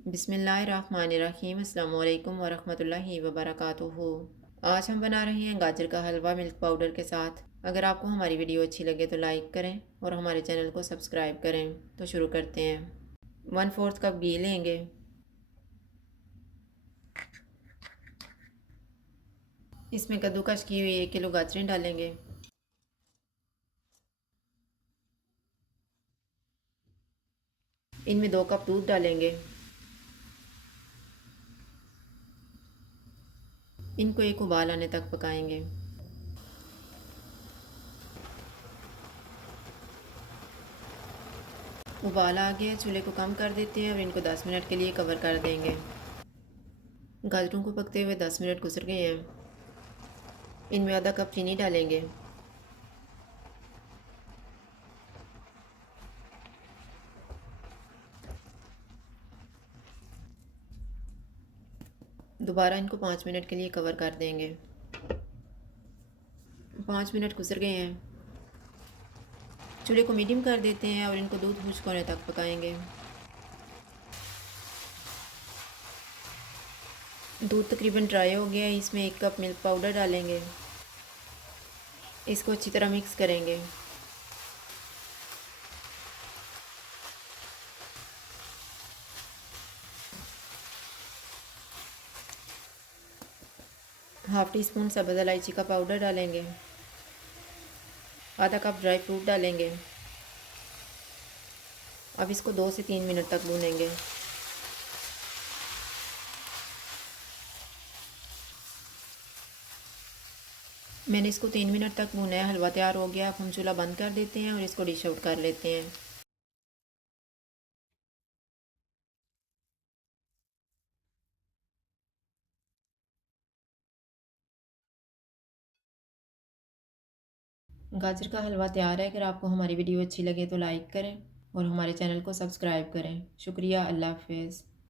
बिस्मिल्लाहिर्रहमानिर्रहीम अस्सलाम वालेकुम वरहमतुल्लाहि वबरकातुहू। आज हम बना रहे हैं गाजर का हलवा मिल्क पाउडर के साथ। अगर आपको हमारी वीडियो अच्छी लगे तो लाइक करें और हमारे चैनल को सब्सक्राइब करें। तो शुरू करते हैं। 1/4 कप घी लेंगे। इसमें कद्दूकस की हुई 1 किलो गाजरें डालेंगे। इनमें 2 कप दूध डालेंगे। इनको एक उबाल आने तक पकाएंगे। उबाल आ गया, चूल्हे को कम कर देते हैं और इनको 10 मिनट के लिए कवर कर देंगे। गाजरों को पकते हुए 10 मिनट गुजर गए हैं। इनमें आधा कप चीनी डालेंगे। दोबारा इनको 5 मिनट के लिए कवर कर देंगे। 5 मिनट गुजर गए हैं। चूल्हे को मीडियम कर देते हैं और इनको दूध खुश्क होने तक पकाएंगे। दूध तकरीबन ड्राई हो गया है। इसमें 1 कप मिल्क पाउडर डालेंगे। इसको अच्छी तरह मिक्स करेंगे। हाफ़ टी स्पून सब्ज़ इलायची का पाउडर डालेंगे। आधा कप ड्राई फ्रूट डालेंगे। अब इसको 2 से 3 मिनट तक भूनेंगे। मैंने इसको 3 मिनट तक भूना है। हलवा तैयार हो गया। अब हम चूल्हा बंद कर देते हैं और इसको डिश आउट कर लेते हैं। गाजर का हलवा तैयार है। अगर आपको हमारी वीडियो अच्छी लगे तो लाइक करें और हमारे चैनल को सब्सक्राइब करें। शुक्रिया। अल्लाह हाफ़िज़।